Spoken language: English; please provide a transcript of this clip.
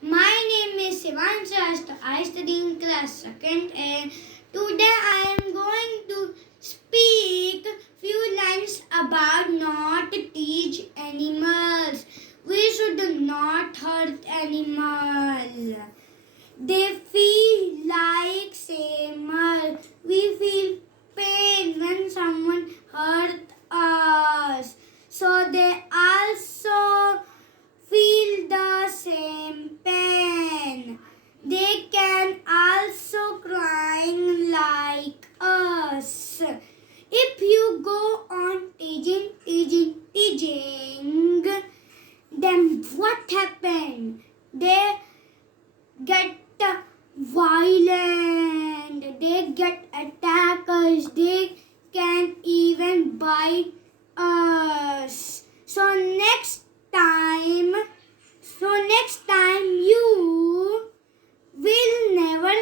My name is Sivan Shastra. I study in class 2nd and today I am going to speak few lines about not teach animals. We should not hurt animals. They feel like same. We feel pain when someone hurt us. So they also feel the same pain. They can also crying like us. If you go on teasing, then what happened? They get violent. They get attackers. They can even bite us. So next time you will never